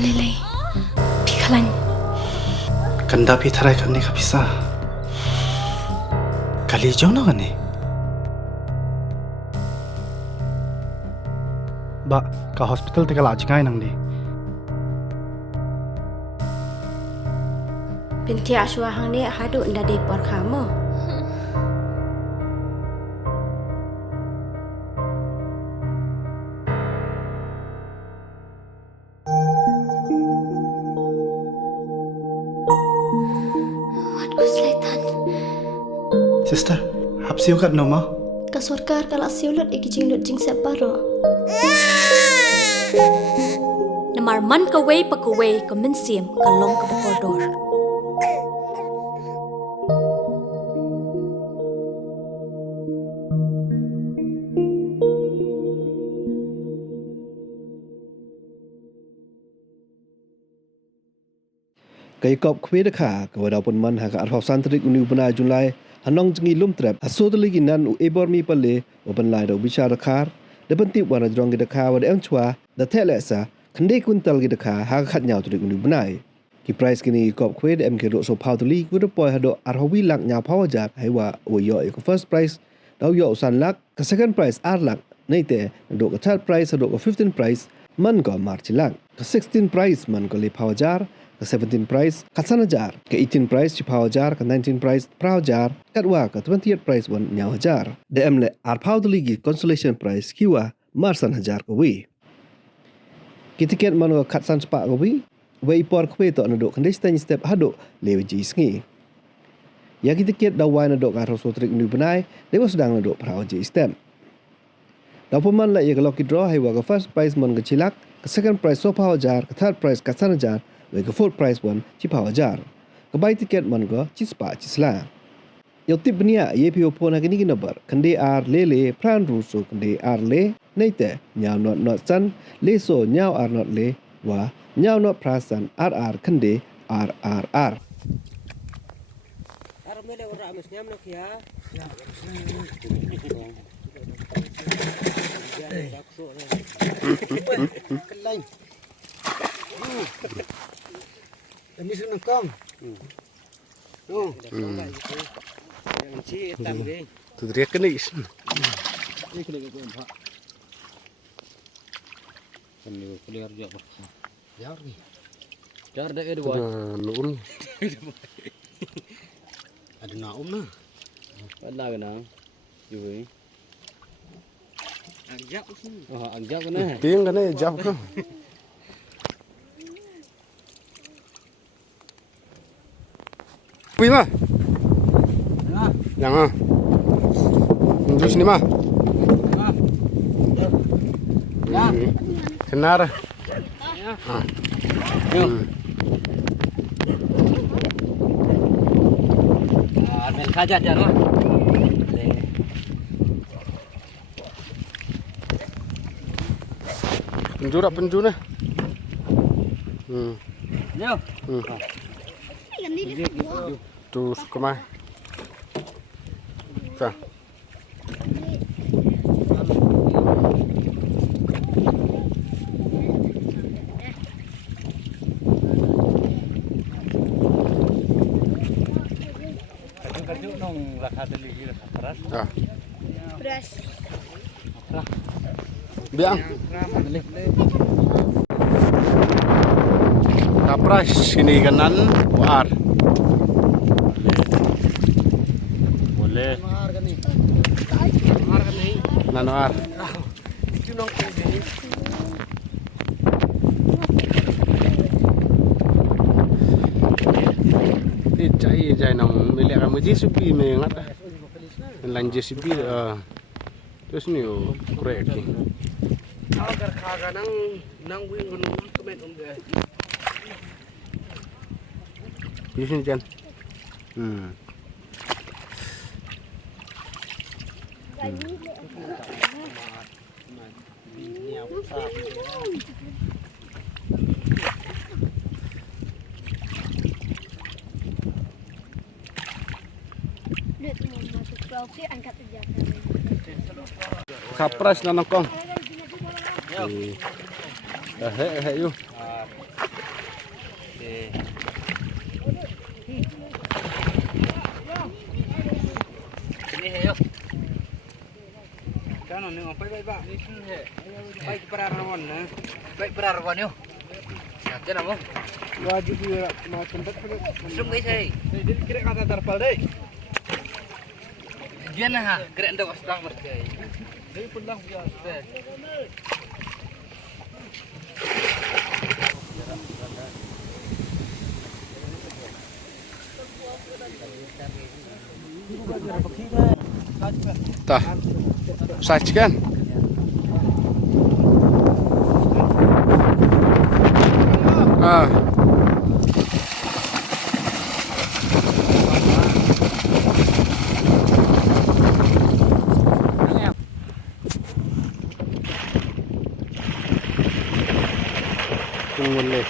lelai. Pikalan. Kanda pi tharai kan ni kapisa. Kali jauh na kan ni. Ba, ka hospital te kala ajkai nang ni. Binti aswa hang ni hadu nda de por kamu. Sister, hap siu kat nama? Kasurkar kalau siulut iki jing separo. Namar man khwe pa khwe ko min sim ka long ka koridor. Yakob khwe dakha ka wada pun man ha ka arhau santrik uni bana Julai Nongjngi Lumtrep asodligi nan u ebormi pale open lai do bichara khar de pentik wana jrong dakha wada emchwa da theh khande Quintal dakha ha khat nyaw trik uni banai ki price kini Yakob khwe de mk ro so phawtli ku de poi hado arhawi lak nya phawajat haiwa o yo ko first price daw yo san lak ka second price ar lak neite do ka third price do ka 15 price man ko march lak ka 16 price man ko le phawajar ka 17 price ka sanajar ka 18 price chi phawajar ka 19 price prawajar katwa ka 28 price wan nyawajar de emle ar phawdli gi consolation price kiwa marsan hajar ko wi ki tiket man ko khat san spa ko wi wei por khwe to na do khandistan step hado lewi ji sngi ya ki tiket dawai na do ka roso trik nu banai de was dang na do prawaji step daw paman la ye ka lucky draw hai wa ka first price man ka chilak ka second price so phawajar ka third price ka sanajar với cái full price one chỉ phao jar cái buy ticket man go chỉ spa chỉ sla yêu tip nia ye phi phone ha kini number khande ar le pran ru so khande ar le nei te nyao not san le so nyao ar not le wa nyao not prasan ar khande ar ar mele ora mes nyam no kia ya kelai ini sudah kong. Oh, yang ci tam deh. Tu teriak kan ni. Ini kena kau empat. Ini clear je apa? Jar ni. Jar dah ada buat. Nul. Ada naum na. Ada kena. Jui. Anjak ni. Oh, anjak kena. Tiang kan ni jauh kan. Wih mah, yang jus ni mah, senar, ambil saja jangan. penjuru ni. Yo. Tu kemai. Sah. Kaju nong lakha teli lakha keras. Ah. Beras. Biang. Kapras sini kanan war. Boleh. Mar kan ni. Nanoar. Itu nong ini. Cai nong milik kamu JCB mengat. Lan JCB terus ni korek ni. Agar khaga nang wing nong kemen deh. Di sini Jan. Kapras na nangkong. He yuk. Okey. Ini heyo. Kan ni ngapai baik pak. Ni sini he. Baik perarawan na. Baik perarawan yo. Jangan nama. Wajib dia mau tempat Masuk guys hey. Dia kira kata terpal deh. Jangan ha. Gerak ndak waslang berjaya. Dia pulang biasa. Tah, sajikan. Ah. Tunggu deh.